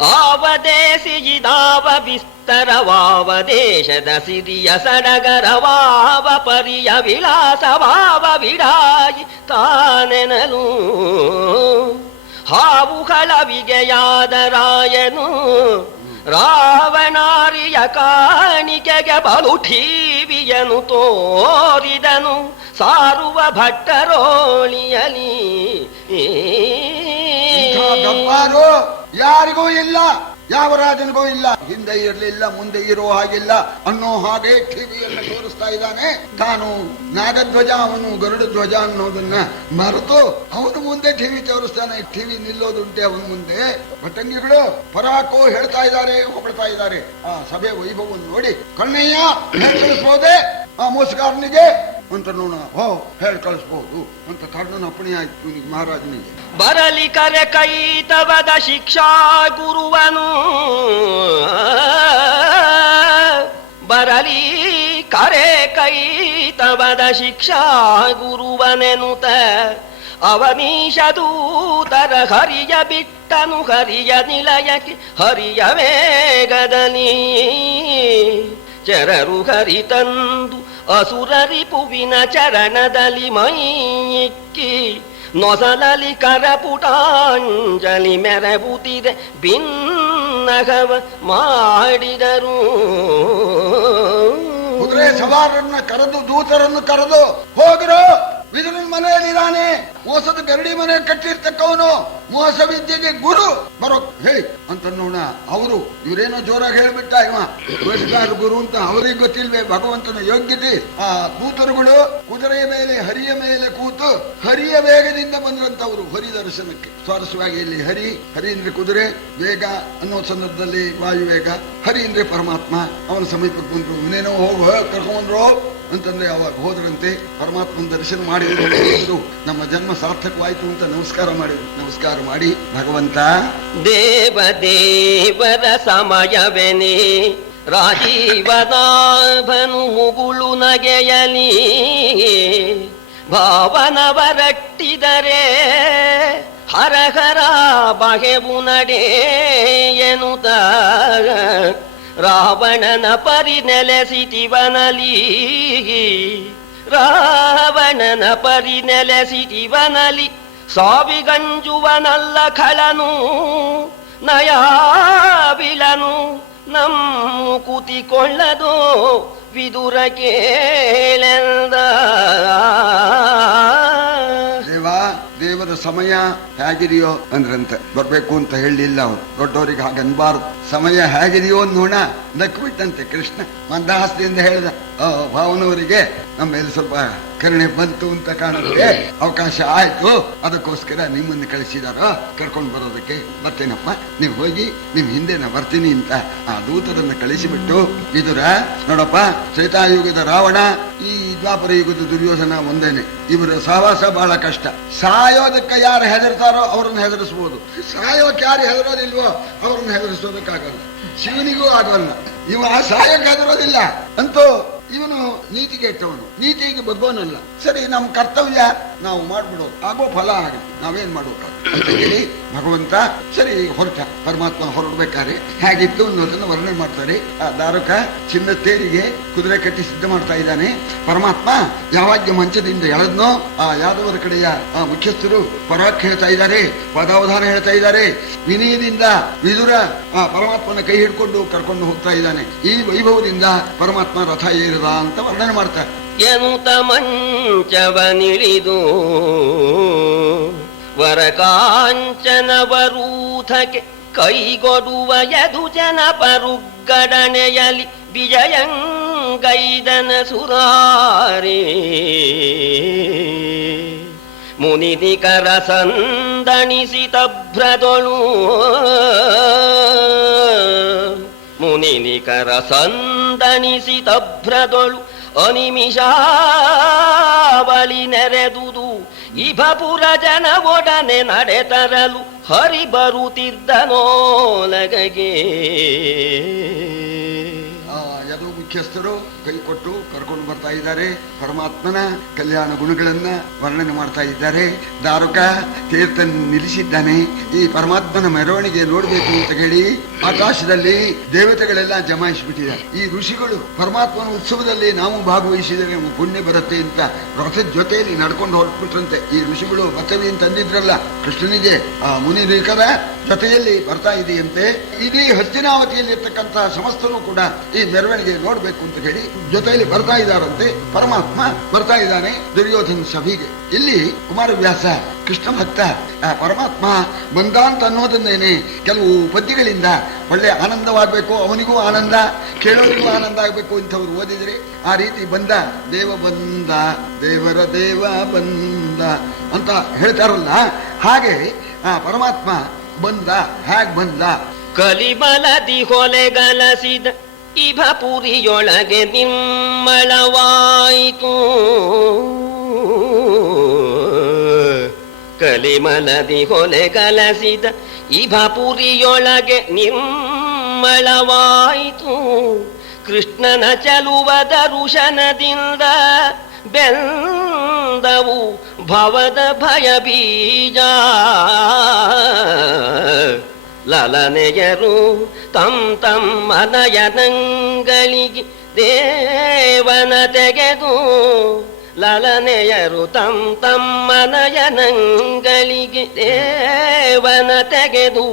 ಆವದೇಸಿ ಇದಾವ ವಿಸ್ತರವಾವ ದೇಶದ ಸಿರಿಯ ಸಡಗರವಾವ ಪರಿಯ ವಿಳಾಸವಾವ ವಿಡಾಯಿ ತಾನೆನಲು ಹಾವುಗಳ ವಿಗೆಯಾದರಾಯನು ರಾವಣಾರಿಯ ಕಾಣಿಕೆಗೆ ಬಲು ಠೀವಿಯನು ತೋರಿದನು ಸಾರುವ ಭಟ್ಟರೋಳಿಯಲಿ ಯಾರಿಗೂ ಇಲ್ಲ, ಯಾವ ರಾಜನಿಗೂ ಇಲ್ಲ. ಹಿಂದೆ ಇರಲಿಲ್ಲ, ಮುಂದೆ ಇರೋ ಹಾಗಿಲ್ಲ ಅನ್ನೋ ಹಾಗೆ ಟಿವಿಯನ್ನು ತೋರಿಸ್ತಾ ಇದ್ದಾನೆ. ತಾನು ನಾಗಧ್ವಜ, ಅವನು ಗರುಡ ಧ್ವಜ ಅನ್ನೋದನ್ನ ಮರೆತು ಅವನು ಮುಂದೆ ಟಿವಿ ತೋರಿಸ್ತಾನೆ. ಟಿವಿ ನಿಲ್ಲೋದುಂಟೆ ಅವನ ಮುಂದೆ. ಭಟಂಗಿಗಳು ಪರಾಕೋ ಹೇಳ್ತಾ ಇದ್ದಾರೆ, ಹೊಗಳ್ತಾ ಇದ್ದಾರೆ. ಆ ಸಭೆ ವೈಭವವನ್ನು ನೋಡಿ ಕಣ್ಣಯ್ಯ ಕಳಿಸ್ಬೋದೆ ಆ ಮೋಸಗಾರನಿಗೆ ಅಂತ ನೋಡ. ಹೇಳಿ ಕಳಿಸ್ಬಹುದು ಅಂತ ಕರ್ಣನ ಅಪ್ಪಣೆ ಆಯ್ತು ಮಹಾರಾಜನಿಗೆ. ಬರಲಿ ಕರೆ ಕೈತವದ ಶಿಕ್ಷಾ ಗುರುವನು, ಬರಲಿ ಕರೆ ಕೈತವದ ಶಿಕ್ಷಾ ಗುರುವನೆನುತ ಅವನೀಶ ದೂತರ ಹರಿಯ ಬಿಟ್ಟನು ಹರಿಯ ನಿಲಯಕ್ಕೆ ಹರಿಯ ವೇಗದಲ್ಲಿ ಚರರು ಹರಿ ತಂದು ಅಸುರರಿಪುವಿನ ಚರಣದಲ್ಲಿ ಮೈಯಿಕ್ಕಿ ನೊಸಲಲಿ ಕರಪುಟಾಂಜಲಿ ಮೆರಬುತ್ತಿದೆ ಭಿನ್ನಗವ ಮಾಡಿದರು. ಕುದುರೆ ಸವಾರರನ್ನ ಕರೆದು ದೂತರನ್ನು ಕರೆದು ಹೋಗ್ರು, ವಿದುರನ ಮನೆಯಲ್ಲಿದ್ದಾನೆ, ಮೋಸದ ಗರಡಿ ಮನೆ ಕಟ್ಟಿರ್ತಕ್ಕವನು, ಮೋಸ ವಿದ್ಯೆಗೆ ಗುರು ಬರೋ ಹೇಳಿ ಅಂತ ನೋಡ. ಅವರು ಇವರೇನೋ ಜೋರಾಗಿ ಹೇಳ್ಬಿಟ್ಟ, ಇವ ವಯಸ್ಸಾರು ಗುರು ಅಂತ ಅವರಿಗೆ ಗೊತ್ತಿಲ್ವೇ ಭಗವಂತನ ಯೋಗ್ಯತೆ. ಆ ದೂತರುಗಳು ಕುದುರೆಯ ಮೇಲೆ ಹರಿಯ ಮೇಲೆ ಕೂತು ಹರಿಯ ವೇಗದಿಂದ ಬಂದ್ರಂತವ್ರು ಹರಿ ದರ್ಶನಕ್ಕೆ. ಸ್ವಾರಸ್ಯವಾಗಿ ಇಲ್ಲಿ ಹರಿ ಅಂದ್ರೆ ಕುದುರೆ, ವೇಗ ಅನ್ನೋ ಸಂದರ್ಭದಲ್ಲಿ ವಾಯುವೇಗ, ಹರಿ ಅಂದ್ರೆ ಪರಮಾತ್ಮ. ಅವನ ಸಮೀಪಕ್ಕೆ ಬಂದ್ರು. ಇವನೇನೋ ಹೋಗು ಕರ್ಕೊಂಡ್ರು ಅಂತಂದ್ರೆ ಅವಾಗ ಹೋದ್ರಂತೆ. ಪರಮಾತ್ಮನ ದರ್ಶನ ಮಾಡಿದ್ರು. ನಮ್ಮ ಜನ್ಮ ಸಾರ್ಥಕವಾಯ್ತು ಅಂತ ನಮಸ್ಕಾರ ಮಾಡಿದ್ರು. ನಮಸ್ಕಾರ ಮಾಡಿ ಭಗವಂತ ದೇವ ದೇವರ ಸಮಯವೆನೆ ರಾಜೀವನಾಭನು ಮುಗುಳು ನಗೆಯಲಿ ಭಾವನವರಟ್ಟಿದರೆ ಹರಹರ ಬಗೆವು ನಡೆ ಎನ್ನುತ್ತ ರಾವಣನ ಪರಿ ನೆಲೆಸಿಟಿವನಲಿ ರಾವಣನ ಪರಿ ನೆಲೆಸಿಟಿವನಲಿ ಸಾವಿಗಂಜುವನಲ್ಲ ಖಳನು ನಯಾವಿಲನು ನಮ್ಮ ಕೂತಿಕೊಳ್ಳದು ವಿದುರ ಕೇಳೆಂದ. ದೇವರ ಸಮಯ ಹೇಗಿದೆಯೋ ಅಂದ್ರಂತೆ. ಬರ್ಬೇಕು ಅಂತ ಹೇಳಲಿಲ್ಲ ಅವ್ರು, ದೊಡ್ಡವರಿಗೆ ಹಾಗೆ ಅನ್ಬಾರ್ದು. ಸಮಯ ಹೇಗಿದೆಯೋ ನೋಣ ನಕ್ಬಿಟ್ಟಂತೆ ಕೃಷ್ಣ. ಮಂದಹಾಸದಿಂದ ಹೇಳ್ದ, ಭಾವನವರಿಗೆ ನಮ್ಮ ಮೇಲೆ ಸ್ವಲ್ಪ ಕರುಣೆ ಬಂತು ಅಂತ ಕಾಣುತ್ತೆ, ಅವಕಾಶ ಆಯ್ತು, ಅದಕ್ಕೋಸ್ಕರ ನಿಮ್ಮನ್ನು ಕಳಿಸಿದಾರ ಕರ್ಕೊಂಡು ಬರೋದಕ್ಕೆ. ಬರ್ತೇನಪ್ಪ, ನೀವು ಹೋಗಿ ನಿಮ್ ಹಿಂದೆ ನಾ ಬರ್ತೀನಿ ಅಂತ ಆ ದೂತರನ್ನ ಕಳಿಸಿಬಿಟ್ಟು ವಿದುರ ನೋಡಪ್ಪ, ತ್ರೇತಾಯುಗದ ರಾವಣ, ಈ ದ್ವಾಪರ ಯುಗದ ದುರ್ಯೋಧನ ಒಂದೇನೆ. ಇವರ ಸಹವಾಸ ಬಹಳ ಕಷ್ಟ. ಸಾಯೋದಕ್ಕೆ ಯಾರು ಹೆದರ್ತಾರೋ ಅವ್ರನ್ನ ಹೆದರಿಸಬಹುದು, ಸಾಯೋಕೆ ಯಾರು ಹೆದರೋದಿಲ್ವೋ ಅವ್ರನ್ನ ಹೆದರಿಸೋದಕ್ಕಾಗಲ್ಲ. ಶಿವನಿಗೂ ಆಗಲ್ಲ. ಇವ ಸಾಯೋಕೆ ಹೆದರೋದಿಲ್ಲ ಅಂತೂ ಇವನು ನೀತಿಗೆ ಇಟ್ಟವನು, ನೀತಿಗೆ ಬಗ್ಗೋನಲ್ಲ. ಸರಿ, ನಮ್ಮ ಕರ್ತವ್ಯ ನಾವು ಮಾಡ್ಬಿಡೋದು, ಆಗೋ ಫಲ ಆಗ ನಾವೇನ್ ಮಾಡ್ಬೇಕು ಅಂತ ಹೇಳಿ ಭಗವಂತ ಸರಿ ಹೊರಟ. ಪರಮಾತ್ಮ ಹೊರಡ್ಬೇಕಾದ್ರೆ ಹೇಗಿತ್ತು ಅನ್ನೋದನ್ನ ವರ್ಣನೆ ಮಾಡ್ತಾರೆ. ಆ ದಾರುಕ ಚಿನ್ನ ತೇರಿಗೆ ಕುದುರೆ ಕಟ್ಟಿ ಸಿದ್ಧ ಮಾಡ್ತಾ ಇದ್ದಾನೆ. ಪರಮಾತ್ಮ ಯಾವಾಗ ಮಂಚದಿಂದ ಎಳೆದ್ನೋ ಆ ಯಾದವರ ಕಡೆಯ ಆ ಮುಖ್ಯಸ್ಥರು ಪರಾಕ್ ಹೇಳ್ತಾ ಇದ್ದಾರೆ, ಪದಾವಧಾನ ಹೇಳ್ತಾ ಇದ್ದಾರೆ. ವಿನಯದಿಂದ ವಿದುರ ಆ ಪರಮಾತ್ಮನ ಕೈ ಹಿಡ್ಕೊಂಡು ಕರ್ಕೊಂಡು ಹೋಗ್ತಾ ಇದ್ದಾನೆ. ಈ ವೈಭವದಿಂದ ಪರಮಾತ್ಮ ರಥ ಏರಿದ ಅಂತ ವರ್ಣನೆ ಮಾಡ್ತಾರೆ. ಎನುತ ಮಂಚವನಿಳಿದು ವರಕಾಂಚನವರೂಥಕ್ಕೆ ಕೈಗೊಡುವ ಯದು ಜನ ಪರುಗಡಣೆಯಲಿ ವಿಜಯಂಗೈದನ ಸುರಾರೇ ಮುನಿದಿಕರ ಸಂದಣಿಸಿತಭ್ರದೊಳು ಮುನಿನಿಕರ ಸಂದಣಿಸಿತಭ್ರದೊಳು ಅನಿಮಿಷಾವಳಿ ನೆರೆದುದು ಇಭಪುರ ಜನ ಒಡನೆ ನಡೆತರಲು ಹರಿ ಬರುತ್ತಿದ್ದನೋಲಗಗೆ. ಯದು ಮುಖ್ಯಸ್ಥರು ಕೈ ಕೊಟ್ಟು ಕರ್ಕೊಂಡು ಬರ್ತಾ ಇದ್ದಾರೆ. ಪರಮಾತ್ಮನ ಕಲ್ಯಾಣ ಗುಣಗಳನ್ನ ವರ್ಣನೆ ಮಾಡ್ತಾ ಇದ್ದಾರೆ. ದಾರುಕ ತೀರ್ಥನ್ ನಿಲ್ಲಿಸಿದ್ದಾನೆ. ಈ ಪರಮಾತ್ಮನ ಮೆರವಣಿಗೆ ನೋಡ್ಬೇಕು ಅಂತ ಹೇಳಿ ಆಕಾಶದಲ್ಲಿ ದೇವತೆಗಳೆಲ್ಲ ಜಮಾಯಿಸಿಬಿಟ್ಟಿದ್ದಾರೆ. ಈ ಋಷಿಗಳು ಪರಮಾತ್ಮನ ಉತ್ಸವದಲ್ಲಿ ನಾವು ಭಾಗವಹಿಸಿದರೆ ನಮ್ಗೆ ಪುಣ್ಯ ಬರುತ್ತೆ ಅಂತ ರಥದ ಜೊತೆಯಲ್ಲಿ ನಡ್ಕೊಂಡು ಹೊರಟ್ಬಿಟ್ರಂತೆ. ಈ ಋಷಿಗಳು ಬತ್ತವಿ ಅಂತ ಅಂದಿದ್ರಲ್ಲ ಕೃಷ್ಣನಿಗೆ, ಆ ಮುನಿರೇಖದ ಜೊತೆಯಲ್ಲಿ ಬರ್ತಾ ಇದೆಯಂತೆ. ಇಡೀ ಹಸ್ತಿನಾವತಿಯಲ್ಲಿರ್ತಕ್ಕಂತಹ ಸಮಸ್ತರು ಕೂಡ ಈ ಮೆರವಣಿಗೆ ನೋಡ್ಬೇಕು ಅಂತ ಹೇಳಿ ಜೊತೆಯಲ್ಲಿ ಬರ್ತಾ ಇದ್ದಾರಂತೆ. ಪರಮಾತ್ಮ ಬರ್ತಾ ಇದ್ದಾನೆ ದುರ್ಯೋಧನ ಸಭೆಗೆ. ಇಲ್ಲಿ ಕುಮಾರವ್ಯಾಸ ಕೃಷ್ಣ ಭಕ್ತ ಪರಮಾತ್ಮ ಬಂದ ಅಂತ ಅನ್ನೋದನ್ನೇನೆ ಕೆಲವು ಪದ್ಯಗಳಿಂದ ಒಳ್ಳೆ ಆನಂದವಾಗಬೇಕು, ಅವನಿಗೂ ಆನಂದ, ಕೇಳೋರಿಗೂ ಆನಂದ ಆಗಬೇಕು ಇಂಥವ್ರು ಓದಿದ್ರೆ ಆ ರೀತಿ ಬಂದ, ದೇವ ಬಂದ, ದೇವರ ದೇವ ಬಂದ ಅಂತ ಹೇಳ್ತಾರಲ್ಲ, ಹಾಗೆ ಆ ಪರಮಾತ್ಮ ಬಂದ. ಹೇಗ್ ಬಂದ? ಕಲಿಬಲದಿ ಹೊಲೆಗಲಸಿದ ಇಭಪುರಿಯೊಳಗೆ ನಿಮ್ಮಳವಾಯಿತು. ಕಲಿಮಲದಿ ಹೊಲೆಗಲಸಿದ ಇಭಪುರಿಯೊಳಗೆ ನಿಮ್ಮಳವಾಯಿತು. ಕೃಷ್ಣನ ಚಲುವ ದರುಶನದಿಂದ ಬೆಂದವು ಭವದ ಭಯ ಬೀಜ. ಲಲನೆಯರು ತಮ್ಮ ಮನಯನಂಗಳಿಗೆ ದೇವನ ತೆಗೆದು, ಲಲನೆಯರು ತಮ್ಮ ಮನಯನಂಗಳಿಗೆ ದೇವನ ತೆಗೆದು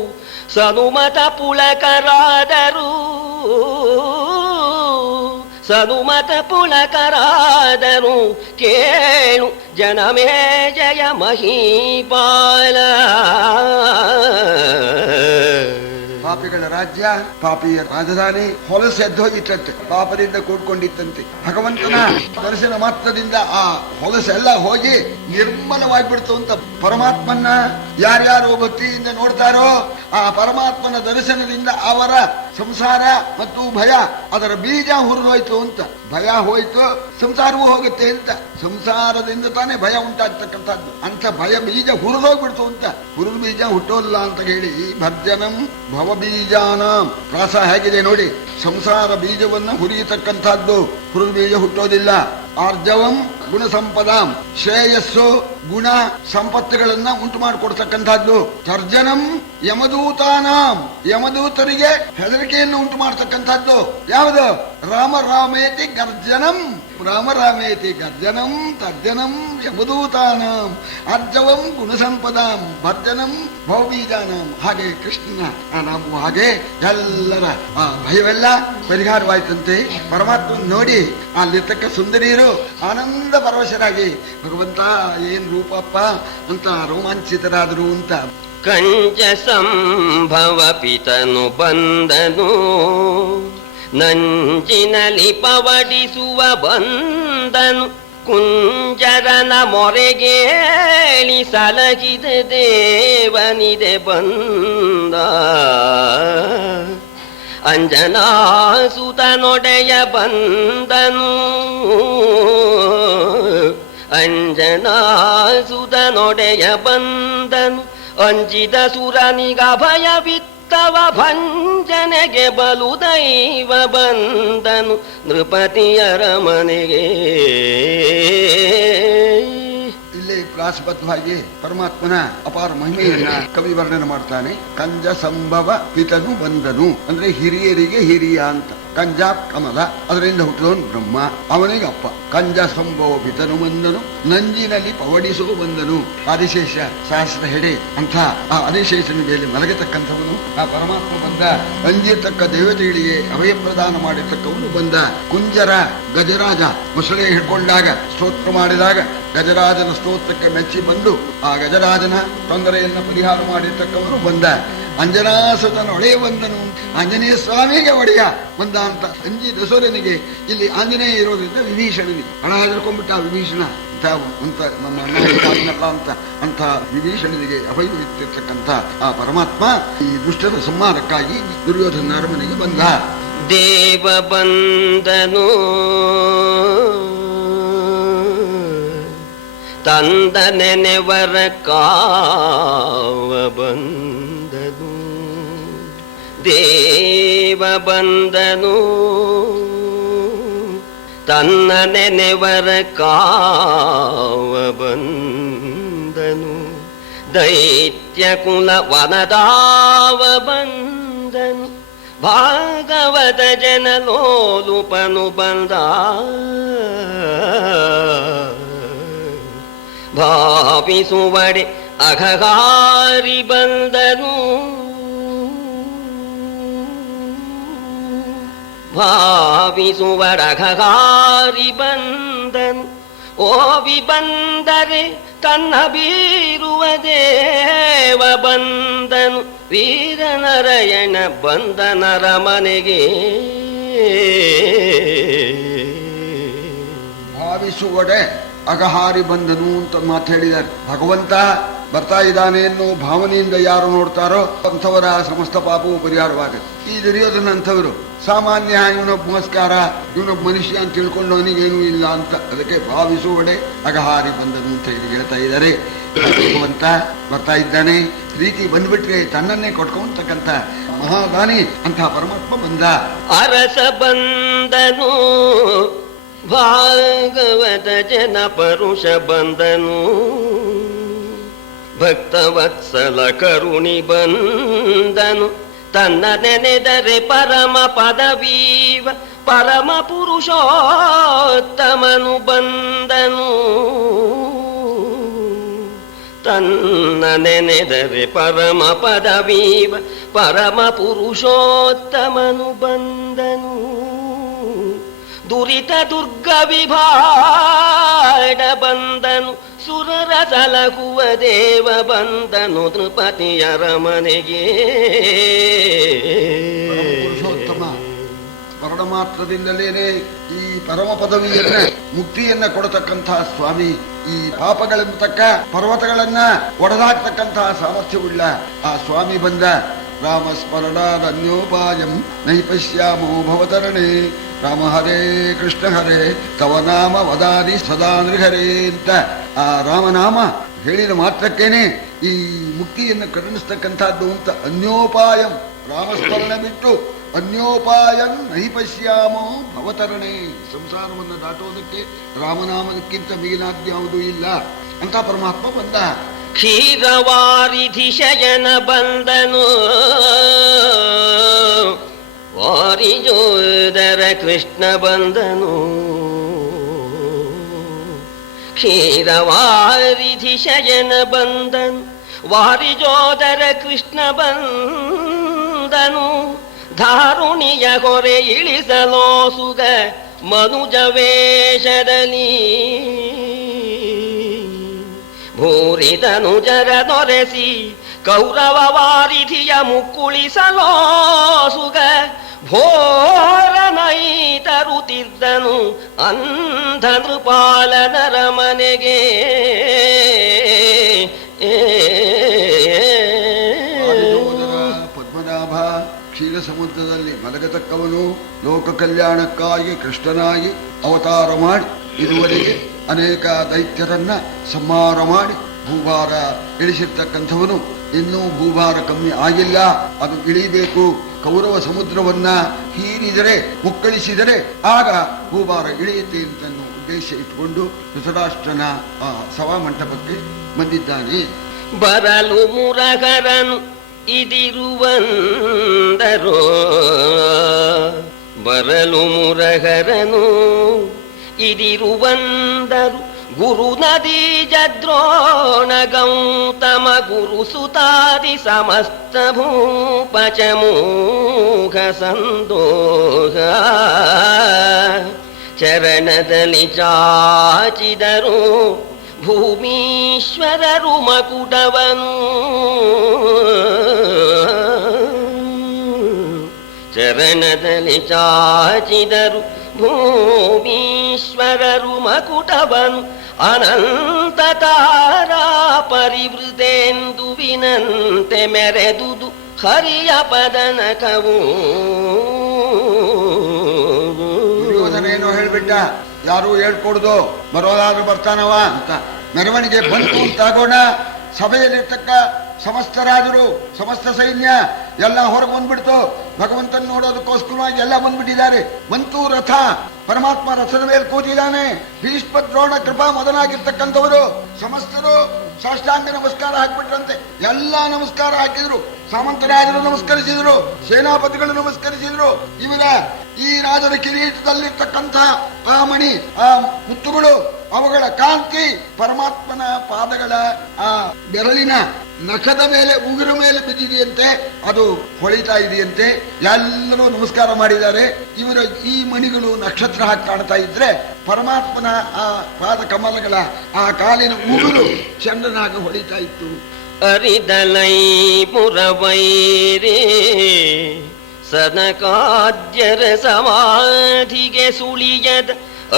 ಸನುಮತ ಪುಳಕರಾದರು. ಸನುಮತ ಪುಳಕರಾದರು ಕೇಳು ಜನಮೇ ಜಯ ಮಹೀಪಾಲ. ಪಾಪಿಗಳ ರಾಜ್ಯ, ಪಾಪಿಯ ರಾಜಧಾನಿ ಹೊಲಸೆದ್ದೋಗಿತ್ತಂತೆ, ಪಾಪದಿಂದ ಕೂಡ್ಕೊಂಡಿತ್ತಂತೆ. ಭಗವಂತನ ದರ್ಶನ ಮಾತ್ರದಿಂದ ಆ ಹೊಲಸೆಲ್ಲ ಹೋಗಿ ನಿರ್ಮಲವಾಗಿಬಿಡ್ತು ಅಂತ ಪರಮಾತ್ಮನ ಯಾರ್ಯಾರು ಭಕ್ತಿಯಿಂದ ನೋಡ್ತಾರೋ ಆ ಪರಮಾತ್ಮನ ದರ್ಶನದಿಂದ ಅವರ ಸಂಸಾರ ಮತ್ತು ಭಯ ಅದರ ಬೀಜ ಹುರಿದೋಯ್ತು ಅಂತ. ಭಯ ಹೋಯ್ತು, ಸಂಸಾರವೂ ಹೋಗುತ್ತೆ ಅಂತ. ಸಂಸಾರದಿಂದ ತಾನೇ ಭಯ ಉಂಟಾಗ್ತಕ್ಕಂಥದ್ದು. ಅಂತ ಭಯ ಬೀಜ ಹುರಿದೋಗ್ಬಿಡ್ತು ಅಂತ. ಹುರಿದ ಬೀಜ ಹುಟ್ಟೋಲ್ಲ ಅಂತ ಹೇಳಿ ಭರ್ಜನಂ ಭವ ಬೀಜಾನಾಂ ಪ್ರಾಸ ಹೇಗಿದೆ ನೋಡಿ. ಸಂಸಾರ ಬೀಜವನ್ನ ಹುರಿಯತಕ್ಕಂಥದ್ದು, ಹುರಿದ ಬೀಜ ಹುಟ್ಟೋದಿಲ್ಲ. ಆರ್ಜವಂ ಗುಣ ಸಂಪದಾಂ, ಶ್ರೇಯಸ್ಸು ಗುಣ ಸಂಪತ್ತುಗಳನ್ನ ಉಂಟು ಮಾಡಿಕೊಡ್ತಕ್ಕಂಥದ್ದು. ತರ್ಜನಂ ಯಮದೂತಾನಾಂ, ಯಮದೂತರಿಗೆ ಹೆದರಿಕೆಯನ್ನು ಉಂಟು ಮಾಡ್ತಕ್ಕಂಥದ್ದು ಯಾವುದು? ರಾಮ ರಾಮೇತಿ ಗರ್ಜನಂ, ರಾಮ ರಾಮೇತಿ ಗರ್ಜನಂ ತರ್ಜನಂ ಯಮದೂತಾನಾಂ. ಆರ್ಜವಂ ಗುಣ ಸಂಪದಾಂ ಭರ್ಜನಂ ಭವಬೀಜಾನಾಂ. ಹಾಗೆ ಕೃಷ್ಣನ ನಾವು ಹಾಗೆ ಎಲ್ಲರ ಭಯವೆಲ್ಲ ಪರಿಹಾರವಾಯ್ತಂತೆ. ಪರಮಾತ್ಮ ನೋಡಿ ಅಲ್ಲಿರ್ತಕ್ಕ ಸುಂದರಿಯರು ಆನಂದ ಪರವಶರಾಗಿ ಭಗವಂತ ಏನ್ ರೂಪಪ್ಪ ಅಂತ ರೋಮಾಂಚಿತರಾದರು ಅಂತ. ಕಂಜ ಸಂಭವ ಪಿತನು ಬಂದನು, ನಂಜಿನಲಿ ಪವಡಿಸುವ ಬಂದನು. ಕುಂಜರನ ಮೊರೆಗೇಳಿ ಸಲಹಿದ ದೇವನಿದೆ ಬಂದ. ಅಂಜನಾಸುತನೊಡೆಯ ಬಂದನು, ಅಂಜನಾಸುತನೊಡೆಯ ಬಂದನು. ಅಂಜಿದ ಸುರನಿಗ ಭಯವಿತ್ತವ ಭಂಜನೆಗೆ ಬಲು ದೈವ ಬಂದನು ನೃಪತಿಯರ ಮನೆಗೆ. ಇಲ್ಲಿ ಪ್ರಾಸಬದ್ಧವಾಗಿ ಪರಮಾತ್ಮನ ಅಪಾರ ಮಹಿಮೆಯನ್ನ ಕವಿ ವರ್ಣನೆ ಮಾಡ್ತಾನೆ. ಕಂಜ ಸಂಭವ ಪಿತನು ಬಂದನು ಅಂದ್ರೆ ಹಿರಿಯರಿಗೆ ಹಿರಿಯ ಅಂತ. ಕಂಜ ಕಮಲ, ಅದರಿಂದ ಹುಟ್ಟಿದವನು ಬ್ರಹ್ಮ, ಅವನಿಗೆ ಅಪ್ಪ. ಕಂಜ ಸಂಭವ ಪಿತನು ಬಂದನು, ನಂಜಿನಲ್ಲಿ ಪವಡಿಸುವ ಬಂದನು. ಆದಿಶೇಷ ಸಹಸ್ರ ಹೆಡೆ ಅಂತ ಆ ಆದಿಶೇಷನ ಮೇಲೆ ಮಲಗತಕ್ಕಂಥವನು ಆ ಪರಮಾತ್ಮ ಬಂದ. ಅಂಜಿರ್ತಕ್ಕ ದೇವತೆಗಳಿಗೆ ಅಭಯ ಪ್ರದಾನ ಮಾಡಿರ್ತಕ್ಕವನು ಬಂದ. ಕುಂಜರ ಗಜರಾಜ ಮುಸಳೆ ಹಿಡ್ಕೊಂಡಾಗ ಸ್ತೋತ್ರ ಮಾಡಿದಾಗ ಗಜರಾಜನ ಸ್ತೋತ್ರಕ್ಕೆ ಮೆಚ್ಚಿ ಬಂದು ಆ ಗಜರಾಜನ ತೊಂದರೆಯನ್ನು ಪರಿಹಾರ ಮಾಡಿರ್ತಕ್ಕವನು ಬಂದ. ಅಂಜನಾಸುತನ ಒಡೆಯ ಬಂದನು, ಆಂಜನೇಯ ಸ್ವಾಮಿಗೆ ಒಡೆಯ ಬಂದ ಅಂತ. ಅಂಜಿ ದಸೂರನಿಗೆ ಇಲ್ಲಿ ಆಂಜನೇಯ ಇರೋದ್ರಿಂದ ವಿಭೀಷಣನಿಗೆ ಹಣ ಹೆದರ್ಕೊಂಡ್ಬಿಟ್ಟ ವಿಭೀಷಣ ಅಂತ ನಮ್ಮ ಅಣ್ಣ ಅಂತ ವಿಭೀಷಣನಿಗೆ ಅಭಯವಿತ್ತಿರ್ತಕ್ಕಂಥ ಆ ಪರಮಾತ್ಮ ಈ ದುಷ್ಟರ ಸಂಹಾರಕ್ಕಾಗಿ ದುರ್ಯೋಧನ ಅರಮನೆಗೆ ಬಂದ. ದೇವ ಬಂದನು ತಂದ ನೆನೆವರ ಕಾವ ಬಂದನು. ದೇವ ಬಂದನು ತನ್ನ ನೆನೆವರ ಕಾವ ಬಂದನು, ದೈತ್ಯ ಕುಲ ವನದಾವ ಬಂದನು, ಭಾಗವತ ಜನಲೋಲುಪನು ಬಂದ, ಭಾವಿಸುವಡೆ ಅಘಗಾರಿ ಬಂದನು, ಭಾವಿಸುವಡಘಗಾರಿ ಬಂದನು, ಓವಿ ಬಂದರೆ ತನ್ನ ಬೀರುವ ದೇವ ಬಂದನು, ವೀರನಾರಾಯಣ ಬಂದನರ ಮನೆಗೆ. ಭಾವಿಸುವಡೆ ಅಗಹಾರಿ ಬಂದನು ಅಂತ ಮಾತು ಹೇಳಿದ್ದಾರೆ. ಭಗವಂತ ಬರ್ತಾ ಇದ್ದಾನೆ ಅನ್ನೋ ಭಾವನೆಯಿಂದ ಯಾರು ನೋಡ್ತಾರೋ ಅಂಥವರ ಸಮಸ್ತ ಪಾಪವು ಪರಿಹಾರವಾಗುತ್ತೆ. ಈ ದುರ್ಯೋಧನ ಅಂಥವರು ಸಾಮಾನ್ಯ, ಇವನೊಬ್ಬ ನಮಸ್ಕಾರ, ಇವನೊಬ್ಬ ಮನುಷ್ಯ ಅಂತ ತಿಳ್ಕೊಂಡು ಅವನಿಗೇನೂ ಇಲ್ಲ ಅಂತ, ಅದಕ್ಕೆ ಭಾವಿಸುವಡೆ ಅಗಹಾರಿ ಬಂದನು ಅಂತ ಹೇಳಿ ಹೇಳ್ತಾ ಇದ್ದಾರೆ. ಭಗವಂತ ಬರ್ತಾ ಇದ್ದಾನೆ, ಪ್ರೀತಿ ಬಂದ್ಬಿಟ್ರೆ ತನ್ನನ್ನೇ ಕೊಟ್ಕೊಂತಕ್ಕಂಥ ಮಹಾದಾನಿ ಅಂತ ಪರಮಾತ್ಮ ಬಂದ. ಅರಸ ಬಂದನು, ಭಾಗವತ ಜನ ಪರುಷ ಬಂದನು, ಭಕ್ತವತ್ಸಲ ಕರುಣಿ ಬಂದನು, ತನ್ನ ನೆನೆದರೆ ಪರಮ ಪದವೀವ ಪರಮ ಪುರುಷೋತ್ತಮನು ಬಂದನು, ತನ್ನ ನೆನೆದರೆ ಪರಮ ಪದವೀವ ಪರಮ ಪುರುಷೋತ್ತಮನು ಬಂದನು, ದುರಿತ ದುರ್ಗ ವಿಭಾಡ ಬಂದನು, ಸುರರ ಸಲಹುವ ದೇವ ಬಂದನು, ನೃಪತಿಯರ ಮನೆಗೆ. ಪುರುಷೋತ್ತಮ ಸ್ಮರಣ ಮಾತ್ರದಿಂದಲೇನೆ ಈ ಪರಮ ಪದವಿಯನ್ನ ಮುಕ್ತಿಯನ್ನ ಕೊಡತಕ್ಕಂತಹ ಸ್ವಾಮಿ, ಈ ಪಾಪಗಳೆಂಬತಕ್ಕ ಪರ್ವತಗಳನ್ನ ಒಡೆದಾಕ್ತಕ್ಕಂತಹ ಸಾಮರ್ಥ್ಯವುಳ್ಳ ಆ ಸ್ವಾಮಿ ಬಂದ. ರಾಮ ಸ್ಮರಣಾದನ್ಯೋಪಾಯಂ ನೈಪಶ್ಯಾಮೋ ಭವತರಣೆ, ರಾಮ ಹರೇ ಕೃಷ್ಣ ಹರೇ ತವ ನಾಮ ವದಾನಿ ಸದಾ ನೃಹರೇ ಅಂತ ಆ ರಾಮನಾಮ ಹೇಳಿದ ಮಾತ್ರಕ್ಕೇನೆ ಈ ಮುಕ್ತಿಯನ್ನು ಕರುಣಿಸ್ತಕ್ಕಂಥದ್ದು ಅಂತ. ಅನ್ಯೋಪಾಯಂ, ರಾಮಸ್ಮರಣ ಬಿಟ್ಟು ಅನ್ಯೋಪಾಯಂ ನೈಪಶ್ಯಾಮೋ ಭವತರಣೆ, ಸಂಸಾರವನ್ನು ದಾಟುವುದಕ್ಕೆ ರಾಮನಾಮಕ್ಕಿಂತ ಮಿಗಿಲಾದ್ಯಾವುದೂ ಇಲ್ಲ ಅಂತ ಪರಮಾತ್ಮ ಬಂದ. ಕ್ಷೀರವಾರಿಧಿ ಶಯನ ಬಂದನು, ವಾರಿಜೋದರ ಕೃಷ್ಣ ಬಂದನು, ಕ್ಷೀರವಾರಿಧಿ ಶಯನ ಬಂದನು, ವಾರಿಜೋದರ ಕೃಷ್ಣ ಬಂದನು, ಧಾರುಣಿಯ ಹೊರೆ ಇಳಿಸಲೋ ಸುಗ ಮನುಜ ವೇಷದಲ್ಲಿ, ಭೂರಿದನು ಜರ ದೊರೆಸಿ ಕೌರವ ವಾರಿಧಿಯ ಮುಕ್ಕುಳಿಸಲೋ ಸುಗ ಭೋರನೈ ತರುತ್ತಿದ್ದನು ಅಂಧ ನೃಪಾಲನರ ಮನೆಗೆ. ಪದ್ಮನಾಭ ಕ್ಷೀರ ಸಮುದ್ರದಲ್ಲಿ ಮಲಗತಕ್ಕವನು, ಲೋಕ ಕಲ್ಯಾಣಕ್ಕಾಗಿ ಕೃಷ್ಣನಾಗಿ ಅವತಾರ ಮಾಡಿ ಇದುವರೆಗೆ ಅನೇಕ ದೈತ್ಯರನ್ನ ಸಂಹಾರ ಮಾಡಿ ಭೂಭಾರ ಇಳಿಸಿರ್ತಕ್ಕಂಥವನು. ಇನ್ನೂ ಭೂಭಾರ ಕಮ್ಮಿ ಆಗಿಲ್ಲ, ಅದು ಇಳಿಬೇಕು. ಕೌರವ ಸಮುದ್ರವನ್ನ ಹೀರಿದರೆ, ಮುಕ್ಕಳಿಸಿದರೆ ಆಗ ಭೂಭಾರ ಇಳಿಯುತ್ತೆ ಅಂತ ಉದ್ದೇಶ ಇಟ್ಕೊಂಡು ಧೃತರಾಷ್ಟ್ರನ ಆ ಸಭಾಮಂಟಪಕ್ಕೆ ಬಂದಿದ್ದಾನೆ. ಬರಲು ಮುರಗರನು ಇದಿರುವಂದರೋ, ಬರಲು ಮುರಗರನು ಇದಿರುವಂದರು, ಗುರು ನದಿ ಜದ್ರೋಣ ಗೌತಮ ಗುರು ಸುತಾದಿ ಸಮಸ್ತ ಭೂಪಚಮೂಘ ಸಂದೋಹ, ಚರಣದಲ್ಲಿ ಚಾಚಿದರು ಭೂಮೀಶ್ವರರು ಮಕುಟವನು, ಚರಣದಲ್ಲಿ ಚಾಚಿದರು ಭೂಮೀಶ್ವರರು ಮಕುಟವನು, ಅನಂತ ತಾರಾ ಪರಿವೃತೆಂದುವಿನಂತೆ ಮೆರೆದುದು ಹರಿಯ ಪದನಕವು. ದುರ್ಯೋಧನೇನೋ ಹೇಳ್ಬಿಟ್ಟ, ಯಾರು ಹೇಳ್ಕೊಡ್ದು, ಬರೋದಾದ್ರೂ ಬರ್ತಾನವ ಅಂತ. ಮೆರವಣಿಗೆ ಬಂತು ಅಂತಾಗೋಣ, ಸಭೆಯಲ್ಲಿರ್ತಕ್ಕ ಸಮಸ್ತ ರಾಜರು, ಸಮಸ್ತ ಸೈನ್ಯ ಎಲ್ಲ ಹೊರಗೆ ಬಂದ್ಬಿಡ್ತು. ಭಗವಂತನ ನೋಡೋದಕ್ಕೋಸ್ಕರವಾಗಿ ಎಲ್ಲ ಬಂದ್ಬಿಟ್ಟಿದ್ದಾರೆ. ಮಂತೂ ರಥ, ಪರಮಾತ್ಮ ರಥದ ಮೇಲೆ ಕೂತಿದ್ದಾನೆ. ಭೀಷ್ಮ ದ್ರೋಣ ಕೃಪಾ ಮೊದಲಾಗಿರ್ತಕ್ಕಂಥವರು ಸಮಸ್ತರು ಸಾಷ್ಟಾಂಗ ನಮಸ್ಕಾರ ಹಾಕ್ಬಿಟ್ರಂತೆ. ಎಲ್ಲ ನಮಸ್ಕಾರ ಹಾಕಿದ್ರು. ಸಾಮಂತರಾಜರು ನಮಸ್ಕರಿಸಿದ್ರು, ಸೇನಾಪತಿಗಳು ನಮಸ್ಕರಿಸಿದ್ರು. ಇವರ ಈ ರಾಜರ ಕಿರೀಟದಲ್ಲಿರ್ತಕ್ಕಂಥ ಆ ಮಣಿ, ಆ ಮುತ್ತುಗಳು, ಅವುಗಳ ಕಾಂತಿ ಪರಮಾತ್ಮನ ಪಾದಗಳ ಆ ಬೆರಳಿನ ನಖದ ಮೇಲೆ, ಉಗುರು ಮೇಲೆ ಬಿದ್ದಿದೆಯಂತೆ. ಅದು ಹೊಳಿತಾ ಇದೆಯಂತೆ. ಎಲ್ಲರೂ ನಮಸ್ಕಾರ ಮಾಡಿದ್ದಾರೆ. ಇವರ ಈ ಮಣಿಗಳು ನಕ್ಷತ್ರ ಹಾಕಿ ಕಾಣ್ತಾ ಇದ್ರೆ ಪರಮಾತ್ಮನ ಆ ಪಾದ ಕಮಲಗಳ ಆ ಕಾಲಿನ ಉಗುರು ಚಂದ್ರನಾಗ ಹೊಳಿತಾ ಇತ್ತು. ಅರಿದಲೈ ಪುರವೈರೇ ಸನಕಾದ್ಯರ ಸಮಾಧಿಗೆ ಸುಳಿಯದ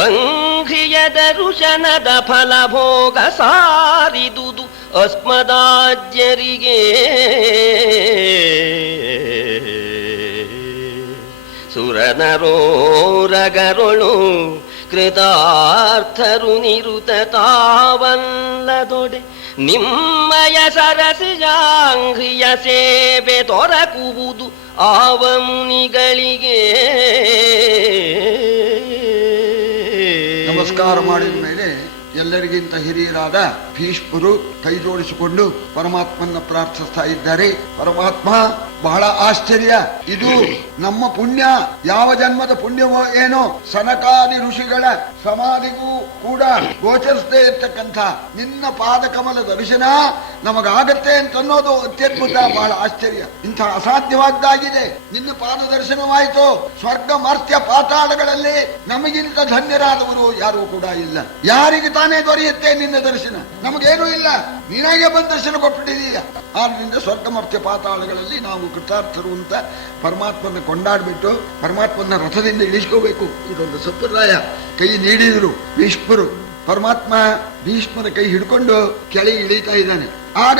ಅಂಘ್ರಿಯದ ಋಷನದ ಫಲಭೋಗ ಸಾರಿದುದು ಅಸ್ಮದಾಜ್ಯರಿಗೆ. ಸುರನರೋರಗರೊಳು ಕೃತಾರ್ಥರು ನಿರುತ ತಾವಲ್ಲದೊಡೆ ನಿಮ್ಮಯ ಸರಸಿಜಾಂಘ್ರಿಯ ಸೇವೆ ದೊರಕುವುದು ಆವ ಮುನಿಗಳಿಗೆ. ನಮಸ್ಕಾರ ಮಾಡಿದ ಮೇಲೆ ಎಲ್ಲರಿಗಿಂತ ಹಿರಿಯರಾದ ಭೀಷ್ಮರು ಕೈ ಜೋಡಿಸಿಕೊಂಡು ಪರಮಾತ್ಮನ ಪ್ರಾರ್ಥಿಸ್ತಾ ಇದ್ದಾರೆ. ಪರಮಾತ್ಮ, ಬಹಳ ಆಶ್ಚರ್ಯ, ಇದು ನಮ್ಮ ಪುಣ್ಯ, ಯಾವ ಜನ್ಮದ ಪುಣ್ಯವೋ ಏನೋ, ಸನಕಾದಿ ಋಷಿಗಳ ಸಮಾಧಿಗೂ ಕೂಡ ಗೋಚರಿಸದೇ ಇರ್ತಕ್ಕಂಥ ನಿನ್ನ ಪಾದ ಕಮಲ ದರ್ಶನ ನಮಗಾಗತ್ತೆ ಅಂತ ಅನ್ನೋದು ಅತ್ಯದ್ಭುತ, ಬಹಳ ಆಶ್ಚರ್ಯ. ಇಂಥ ಅಸಾಧ್ಯವಾದ್ದಾಗಿದೆ. ನಿನ್ನ ಪಾದ ದರ್ಶನವಾಯಿತು. ಸ್ವರ್ಗ ಮರ್ತ್ಯ ಪಾತಾಳಗಳಲ್ಲಿ ನಮಗಿಂತ ಧನ್ಯರಾದವರು ಯಾರೂ ಕೂಡ ಇಲ್ಲ. ಯಾರಿಗೆ ತಾನೇ ದೊರೆಯುತ್ತೆ ನಿನ್ನ ದರ್ಶನ? ನಮಗೇನೂ ಇಲ್ಲ, ನೀನಾಗೆ ಬಂದು ದರ್ಶನ ಕೊಟ್ಬಿಟ್ಟಿದೀಯ. ಆದ್ರಿಂದ ಸ್ವರ್ಗ ಮರ್ತ್ಯ ಪಾತಾಳಗಳಲ್ಲಿ ನಾವು ಕೃತಾರ್ಥರು ಅಂತ ಪರಮಾತ್ಮನ ಕೊಂಡಾಡ್ಬಿಟ್ಟು ಪರಮಾತ್ಮನ ರಥದಿಂದ ಇಳಿಸ್ಕೋಬೇಕು. ಇದೊಂದು ಸಂಪ್ರದಾಯ. ಕೈ ನೀಡಿದ್ರು ಭೀಷ್ಮರು. ಪರಮಾತ್ಮ ಭೀಷ್ಮನ ಕೈ ಹಿಡ್ಕೊಂಡು ಕೆಳಗೆ ಇಳಿತಾ ಇದ್ದಾನೆ. ಆಗ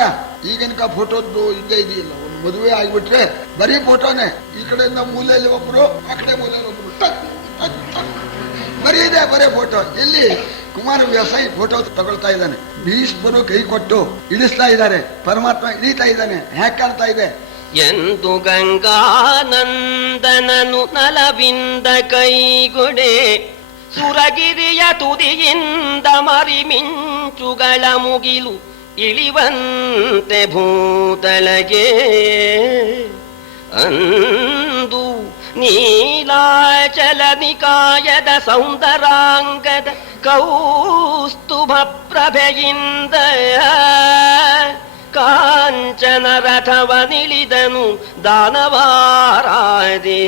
ಈಗಿನ ಫೋಟೋದ್ದು ಇದ್ದೇ ಇದೆಯಲ್ಲ, ಒಂದು ಮದುವೆ ಆಗ್ಬಿಟ್ರೆ ಬರೀ ಫೋಟೋನೇ. ಈ ಕಡೆಯಿಂದ ಮೂಲೆಯಲ್ಲಿ ಒಬ್ರು, ಆ ಕಡೆ ಮೂಲೆಯಲ್ಲಿ ಒಬ್ರು, ಬರೀ ಇದೆ, ಬರೀ ಫೋಟೋ. ಇಲ್ಲಿ ಕುಮಾರವ್ಯಾಸ ಈ ಫೋಟೋ ತಗೊಳ್ತಾ ಇದ್ದಾನೆ. ಭೀಷ್ಮರು ಕೈ ಕೊಟ್ಟು ಇಳಿಸ್ತಾ ಇದ್ದಾರೆ. ಪರಮಾತ್ಮ ಇಳಿತಾ ಇದ್ದಾನೆ. ಹ್ಯಾಕ್ ಕಾಣ್ತಾ ಇದೆ? ಎಂದು ಗಂಗಾನಂದನನು ನಲವಿಂದ ಕೈಗೊಡೆ ಸುರಗಿರಿಯ ತುದಿಯಿಂದ ಮರಿಮಿಂಚುಗಳ ಮುಗಿಲು ಇಳಿವಂತೆ ಭೂತಳಗೆ. ಅಂದು ನೀಲಾಚಲ ನಿಕಾಯದ ಸೌಂದರಾಂಗದ ಕೌಸ್ತುಭ ಪ್ರಭೆಯಿಂದ ಕಾಂಚನ ರಥವನಿಳಿದನು ದಾನವಾರಾದೆ.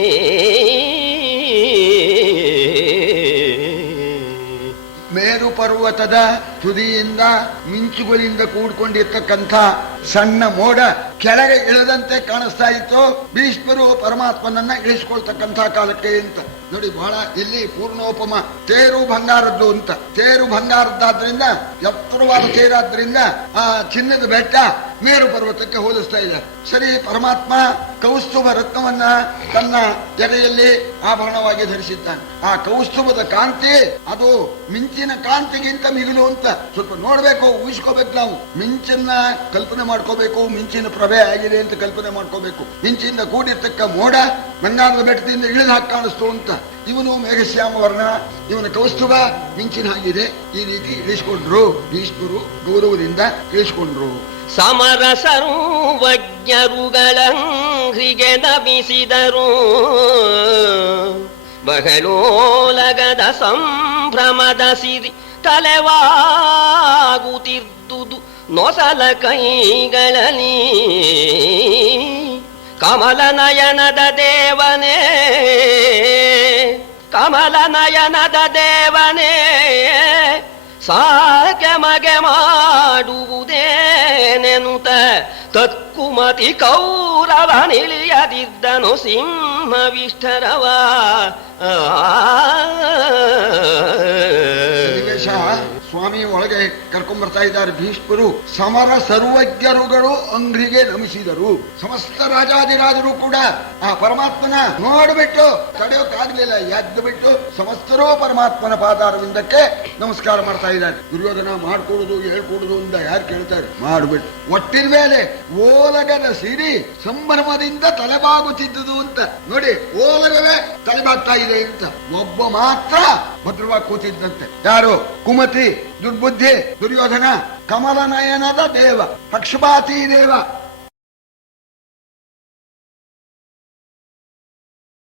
ಮೇರು ಪರ್ವತದ ತುದಿಯಿಂದ ಮಿಂಚುಗಳಿಂದ ಕೂಡ್ಕೊಂಡಿರ್ತಕ್ಕಂಥ ಸಣ್ಣ ಮೋಡ ಕೆಳಗೆ ಇಳದಂತೆ ಕಾಣಿಸ್ತಾ ಇತ್ತು. ಭೀಷ್ಮರು ಪರಮಾತ್ಮನನ್ನ ಇಳಿಸ್ಕೊಳ್ತಕ್ಕಂಥ ಕಾಲಕ್ಕೆ ಅಂತ ನೋಡಿ. ಬಹಳ ಇಲ್ಲಿ ಪೂರ್ಣೋಪಮ. ತೇರು ಬಂಗಾರದ್ದು ಅಂತ. ತೇರು ಬಂಗಾರದ್ದಾದ್ರಿಂದ, ಎತ್ತರವಾದ ತೇರಾದ್ರಿಂದ ಆ ಚಿನ್ನದ ಬೆಟ್ಟ ಮೇರು ಪರ್ವತಕ್ಕೆ ಹೋಲಿಸ್ತಾ ಇದೆ. ಸರಿ, ಪರಮಾತ್ಮ ಕೌಸ್ತುಭ ರತ್ನವನ್ನ ತನ್ನ ಎಡೆಯಲ್ಲಿ ಆಭರಣವಾಗಿ ಧರಿಸಿದ್ದಾನೆ. ಆ ಕೌಸ್ತುಭದ ಕಾಂತಿ ಅದು ಮಿಂಚಿನ ಕಾಂತಿಗಿಂತ ಮಿಗಿಲು ಅಂತ ಸ್ವಲ್ಪ ನೋಡ್ಬೇಕು, ಊಹಿಸ್ಕೋಬೇಕು. ನಾವು ಮಿಂಚನ್ನ ಕಲ್ಪನೆ ಮಾಡ್ಕೋಬೇಕು. ಮಿಂಚಿನ ಪ್ರಭೆ ಆಗಿದೆ ಅಂತ ಕಲ್ಪನೆ ಮಾಡ್ಕೋಬೇಕು. ಮಿಂಚಿಂದ ಕೂಡಿರ್ತಕ್ಕ ಮೋಡ ಬಂಗಾರದ ಬೆಟ್ಟದಿಂದ ಇಳಿದು ಹಾಕಿ ಕಾಣಿಸ್ತು ಅಂತ. ಇವನು ಮೇಘಶ್ಯಾಮ ವರ್ಣ, ಇವನ ಕೌಸ್ತುಭ ಮಿಂಚಿನ ಹಾಗಿದೆ. ಈ ರೀತಿ ಇಳಿಸ್ಕೊಂಡ್ರು ಭೀಷ್ಮರು, ಗೌರವದಿಂದ ಇಳಿಸ್ಕೊಂಡ್ರು. ಸಮರ ಸರ್ವಜ್ಞರುಗಳಂಘ್ರಿಗೆ ನಮಿಸಿದರು. ಬಹಳೋಲಗದ ಸಂಭ್ರಮದ ಸಿರಿ ತಲೆವಾಗುತ್ತಿದ್ದುದು ನೊಸಲ ಕೈಗಳಲ್ಲಿ. ಕಮಲ ನಯನದ ದೇವನೇ, ಕಮಲ ನಯನದ ದೇವನೇ, ಸಾಕೆ ಮಗೆ ಮಾಡುವುದೇನೆನುತ ತತ್ಕುಮತಿ ಕೌರವ ನಿಳಿಯದಿದ್ದನು ಸಿಂಹವಿಷ್ಠರವ. ಸ್ವಾಮಿ ಒಳಗೆ ಕರ್ಕೊಂಡ್ ಬರ್ತಾ ಇದ್ದಾರೆ ಭೀಷ್ಮರು. ಸಮರ ಸರ್ವಜ್ಞರುಗಳು ಅಂಗ್ರಿಗೆ ನಮಿಸಿದರು. ಸಮಸ್ತ ರಾಜಾದಿರಾಜರು ಕೂಡ ಆ ಪರಮಾತ್ಮನ ನೋಡ್ಬಿಟ್ಟು ತಡೆಯೋಕ್ಕಾಗ್ಲಿಲ್ಲ, ಎದ್ದು ಬಿಟ್ಟು ಸಮಸ್ತರೂ ಪರಮಾತ್ಮನ ಪಾದಾರವಿಂದಕ್ಕೆ ನಮಸ್ಕಾರ ಮಾಡ್ತಾ ಇದ್ದಾರೆ. ದುರ್ಯೋಧನ ಮಾಡ್ಕೊಡುದು ಹೇಳ್ಕೊಡುದು ಅಂತ ಯಾರು ಕೇಳ್ತಾರೆ, ಮಾಡ್ಬಿಟ್ಟು ಒಟ್ಟಿನ ಮೇಲೆ ಓಲಗದ ಸಿರಿ ಸಂಭ್ರಮದಿಂದ ತಲೆಬಾಗುತ್ತಿದ್ದುದು ಅಂತ ನೋಡಿ, ಓಲಗವೇ ತಲೆಬಾಗ್ತಾ ಇದೆ ಅಂತ. ಒಬ್ಬ ಮಾತ್ರ ಭದ್ರವಾಗಿ ಕೂತಿದ್ದಂತೆ. ಯಾರು? ಕುಮತಿ, ದುರ್ಬುದ್ಧಿ, ದುರ್ಯೋಧನ, ಕಮಲನಯನದ ದೇವ, ಪಕ್ಷಪಾತಿ ದೇವ.